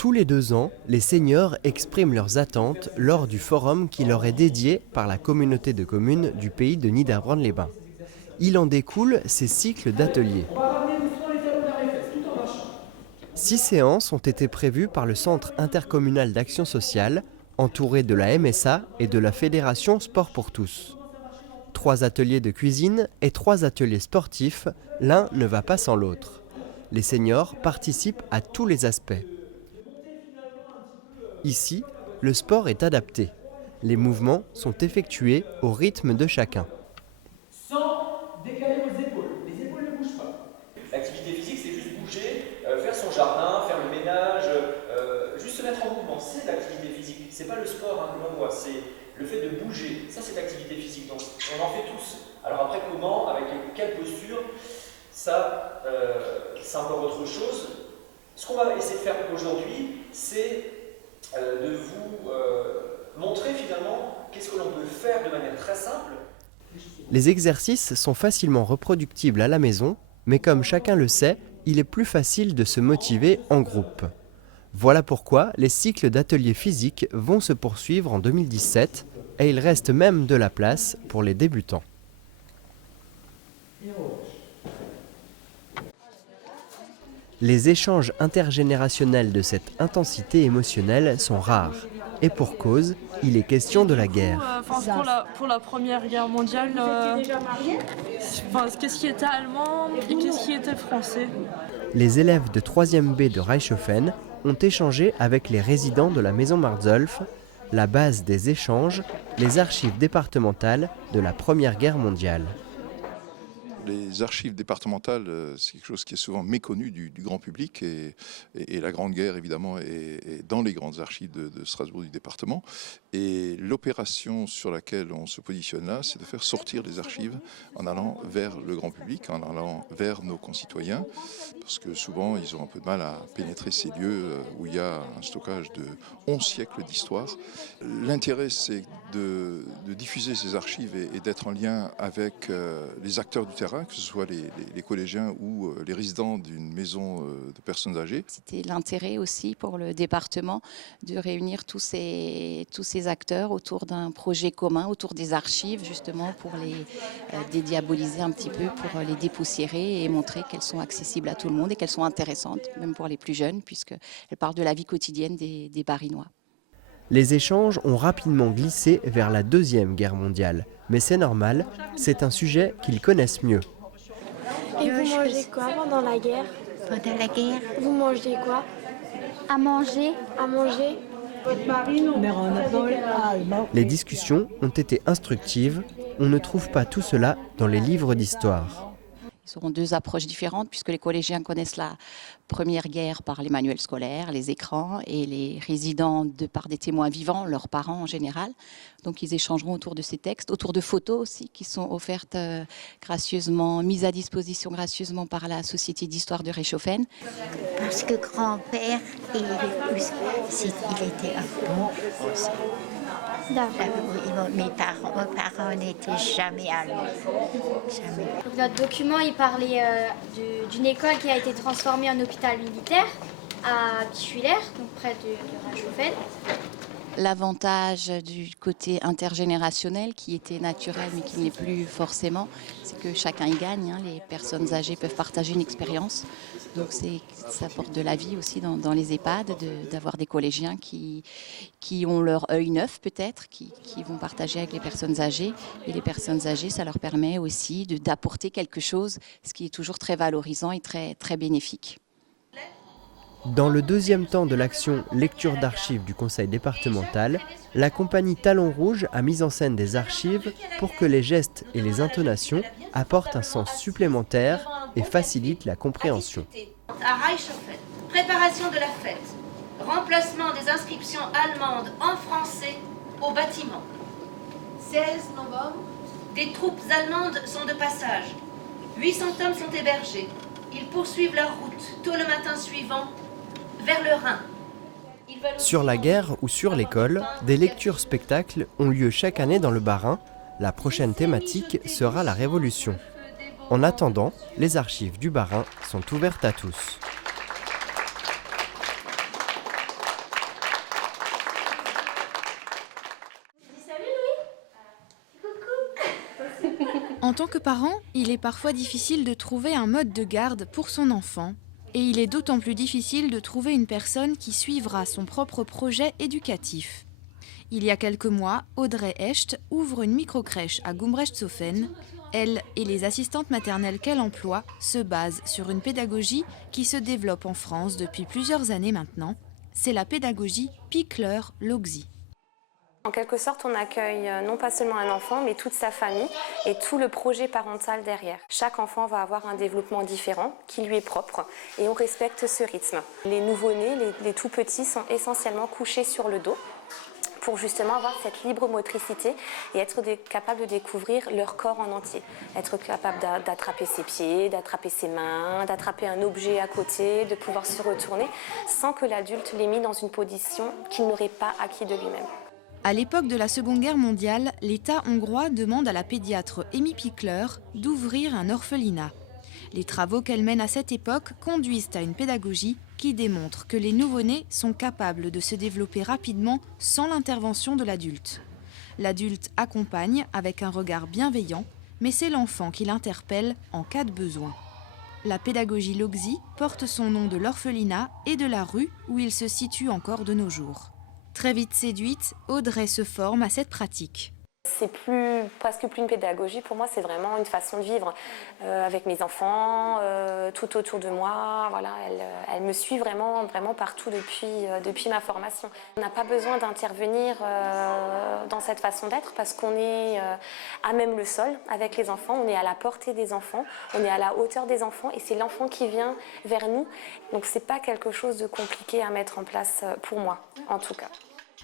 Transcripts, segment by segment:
Tous les 2 ans, les seniors expriment leurs attentes lors du forum qui leur est dédié par la communauté de communes du pays de Niederbrandt-les-Bains. Il en découle ces cycles d'ateliers. 6 séances ont été prévues par le Centre intercommunal d'action sociale, entouré de la MSA et de la Fédération Sport pour tous. 3 ateliers de cuisine et 3 ateliers sportifs, l'un ne va pas sans l'autre. Les seniors participent à tous les aspects. Ici, le sport est adapté. Les mouvements sont effectués au rythme de chacun. Sans décaler vos épaules. Les épaules ne bougent pas. L'activité physique, c'est juste bouger, faire son jardin, faire le ménage, juste se mettre en mouvement. C'est l'activité physique. C'est pas le sport que l'on voit, c'est le fait de bouger. Ça, c'est l'activité physique. Donc, on en fait tous. Alors après, comment, avec quelle posture, ça, c'est encore autre chose. Ce qu'on va essayer de faire aujourd'hui, c'est de vous montrer finalement qu'est-ce que l'on peut faire de manière très simple. Les exercices sont facilement reproductibles à la maison, mais comme chacun le sait, il est plus facile de se motiver en groupe. Voilà pourquoi les cycles d'ateliers physiques vont se poursuivre en 2017 et il reste même de la place pour les débutants. Les échanges intergénérationnels de cette intensité émotionnelle sont rares. Et pour cause, il est question de la guerre. Pour la Première Guerre mondiale, qu'est-ce qui était allemand et qu'est-ce qui était français? Les élèves de 3e B de Reichshofen ont échangé avec les résidents de la maison Marzolf, la base des échanges, les archives départementales de la Première Guerre mondiale. Les archives départementales, c'est quelque chose qui est souvent méconnu du grand public et la Grande Guerre, évidemment, est dans les grandes archives de Strasbourg du département. Et l'opération sur laquelle on se positionne là, c'est de faire sortir les archives en allant vers le grand public, en allant vers nos concitoyens, parce que souvent, ils ont un peu de mal à pénétrer ces lieux où il y a un stockage de 11 siècles d'histoire. L'intérêt, c'est de diffuser ces archives et d'être en lien avec les acteurs du terrain, que ce soit les collégiens ou les résidents d'une maison de personnes âgées. C'était l'intérêt aussi pour le département de réunir tous ces acteurs autour d'un projet commun, autour des archives, justement pour les dédiaboliser un petit peu, pour les dépoussiérer et montrer qu'elles sont accessibles à tout le monde et qu'elles sont intéressantes, même pour les plus jeunes, puisqu'elles parlent de la vie quotidienne des Barinois. Les échanges ont rapidement glissé vers la Deuxième Guerre mondiale. Mais c'est normal, c'est un sujet qu'ils connaissent mieux. Et vous mangez quoi pendant la guerre? Pendant la guerre, Vous mangez quoi? à manger. À manger? Les discussions ont été instructives. On ne trouve pas tout cela dans les livres d'histoire. Ce seront 2 approches différentes puisque les collégiens connaissent la Première Guerre par les manuels scolaires, les écrans et les résidents par des témoins vivants, leurs parents en général. Donc ils échangeront autour de ces textes, autour de photos aussi qui sont offertes gracieusement, mises à disposition gracieusement par la Société d'histoire de Reichshofen. Parce que grand-père, il était un bon français. Mes parents n'étaient jamais allés. Jamais. Donc, notre document, il parlait d'une école qui a été transformée en hôpital militaire à Bischwiller, donc près de Reichshofen. L'avantage du côté intergénérationnel qui était naturel mais qui n'est plus forcément, c'est que chacun y gagne. Les personnes âgées peuvent partager une expérience. Donc ça apporte de la vie aussi dans les EHPAD, d'avoir des collégiens qui ont leur œil neuf peut-être, qui vont partager avec les personnes âgées. Et les personnes âgées, ça leur permet aussi d'apporter quelque chose, ce qui est toujours très valorisant et très, très bénéfique. Dans le 2e temps de l'action lecture d'archives du conseil départemental, la compagnie Talon Rouge a mis en scène des archives pour que les gestes et les intonations apportent un sens supplémentaire et facilitent la compréhension. À Reichshofen, préparation de la fête, remplacement des inscriptions allemandes en français au bâtiment. 16 novembre, des troupes allemandes sont de passage. 800 hommes sont hébergés. Ils poursuivent leur route tôt le matin suivant vers le Rhin. Sur la guerre ou sur l'école, des lectures-spectacles ont lieu chaque année dans le Bas-Rhin. La prochaine thématique sera la Révolution. En attendant, les archives du Bas-Rhin sont ouvertes à tous. En tant que parent, il est parfois difficile de trouver un mode de garde pour son enfant. Et il est d'autant plus difficile de trouver une personne qui suivra son propre projet éducatif. Il y a quelques mois, Audrey Hecht ouvre une microcrèche à Gumbrechtshofen. Elle et les assistantes maternelles qu'elle emploie se basent sur une pédagogie qui se développe en France depuis plusieurs années maintenant. C'est la pédagogie Pichler-Logzi. En quelque sorte, on accueille non pas seulement un enfant, mais toute sa famille et tout le projet parental derrière. Chaque enfant va avoir un développement différent qui lui est propre et on respecte ce rythme. Les nouveau-nés, les tout petits sont essentiellement couchés sur le dos pour justement avoir cette libre motricité et être capable de découvrir leur corps en entier. Être capable d'attraper ses pieds, d'attraper ses mains, d'attraper un objet à côté, de pouvoir se retourner sans que l'adulte l'ait mis dans une position qu'il n'aurait pas acquis de lui-même. À l'époque de la Seconde Guerre mondiale, l'État hongrois demande à la pédiatre Emi Pichler d'ouvrir un orphelinat. Les travaux qu'elle mène à cette époque conduisent à une pédagogie qui démontre que les nouveau-nés sont capables de se développer rapidement sans l'intervention de l'adulte. L'adulte accompagne avec un regard bienveillant, mais c'est l'enfant qui l'interpelle en cas de besoin. La pédagogie Logzi porte son nom de l'orphelinat et de la rue où il se situe encore de nos jours. Très vite séduite, Audrey se forme à cette pratique. C'est presque plus une pédagogie, pour moi c'est vraiment une façon de vivre avec mes enfants, tout autour de moi. Voilà, elle me suit vraiment partout depuis ma formation. On n'a pas besoin d'intervenir dans cette façon d'être parce qu'on est à même le sol avec les enfants, on est à la portée des enfants, on est à la hauteur des enfants et c'est l'enfant qui vient vers nous. Donc c'est pas quelque chose de compliqué à mettre en place pour moi, en tout cas.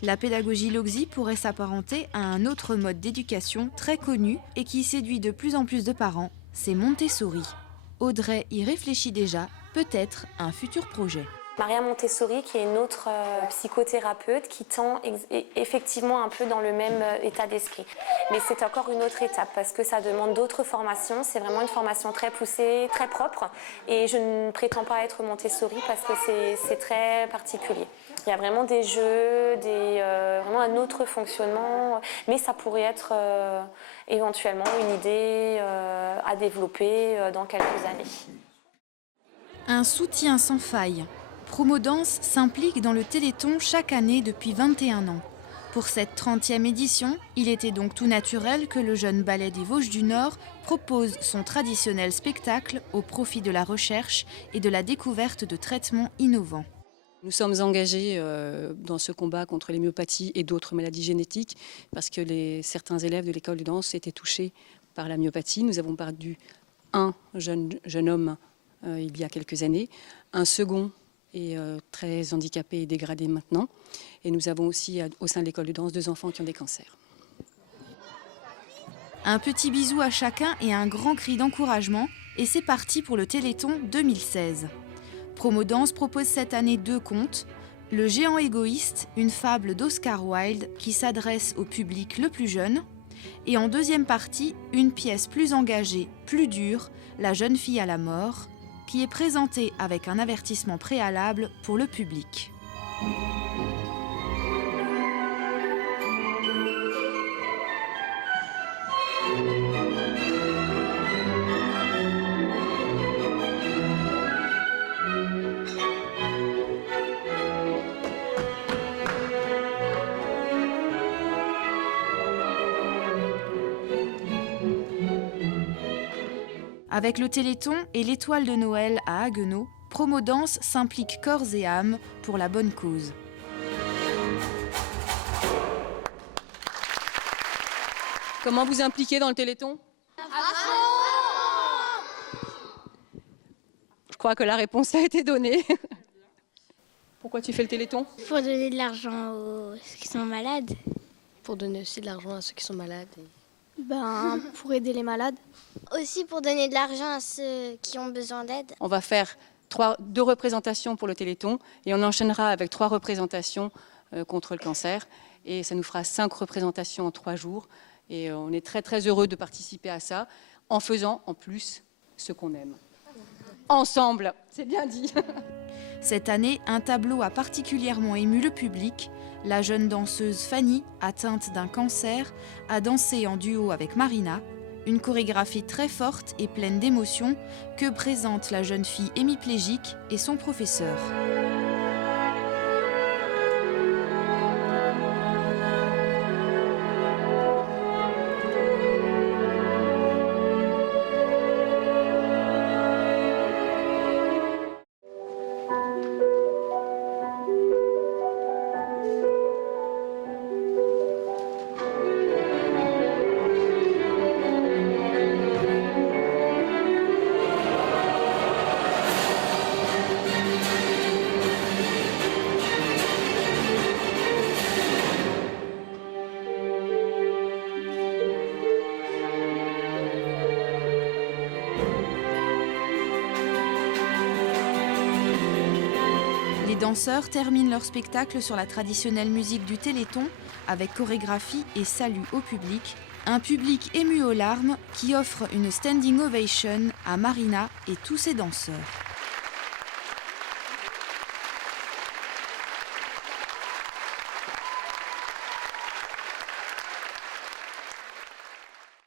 La pédagogie Logzi pourrait s'apparenter à un autre mode d'éducation très connu et qui séduit de plus en plus de parents, c'est Montessori. Audrey y réfléchit déjà, peut-être un futur projet. Maria Montessori, qui est une autre psychothérapeute qui tend effectivement un peu dans le même état d'esprit. Mais c'est encore une autre étape parce que ça demande d'autres formations. C'est vraiment une formation très poussée, très propre. Et je ne prétends pas être Montessori parce que c'est très particulier. Il y a vraiment des jeux, vraiment un autre fonctionnement. Mais ça pourrait être éventuellement une idée à développer dans quelques années. Un soutien sans faille. Promodance s'implique dans le Téléthon chaque année depuis 21 ans. Pour cette 30e édition, il était donc tout naturel que le jeune ballet des Vosges du Nord propose son traditionnel spectacle au profit de la recherche et de la découverte de traitements innovants. Nous sommes engagés dans ce combat contre les myopathies et d'autres maladies génétiques parce que certains élèves de l'école de danse étaient touchés par la myopathie. Nous avons perdu un jeune homme il y a quelques années, un second est très handicapé et dégradé maintenant. Et nous avons aussi au sein de l'école de danse 2 enfants qui ont des cancers. Un petit bisou à chacun et un grand cri d'encouragement. Et c'est parti pour le Téléthon 2016. Promodance propose cette année 2 contes. Le géant égoïste, une fable d'Oscar Wilde qui s'adresse au public le plus jeune. Et en deuxième partie, une pièce plus engagée, plus dure, La jeune fille à la mort, qui est présentée avec un avertissement préalable pour le public. Avec le Téléthon et l'Étoile de Noël à Haguenau, Promodance s'implique corps et âme pour la bonne cause. Comment vous impliquez dans le Téléthon ? Je crois que la réponse a été donnée. Pourquoi tu fais le Téléthon ? Pour donner de l'argent aux ceux qui sont malades. Pour donner aussi de l'argent à ceux qui sont malades. Pour aider les malades. Aussi pour donner de l'argent à ceux qui ont besoin d'aide. On va faire 2 représentations pour le Téléthon et on enchaînera avec 3 représentations contre le cancer. Et ça nous fera 5 représentations en 3 jours. Et on est très très heureux de participer à ça en faisant en plus ce qu'on aime. Ensemble, c'est bien dit. Cette année, un tableau a particulièrement ému le public. La jeune danseuse Fanny, atteinte d'un cancer, a dansé en duo avec Marina. Une chorégraphie très forte et pleine d'émotions que présente la jeune fille hémiplégique et son professeur. Les danseurs terminent leur spectacle sur la traditionnelle musique du Téléthon avec chorégraphie et salut au public. Un public ému aux larmes qui offre une standing ovation à Marina et tous ses danseurs.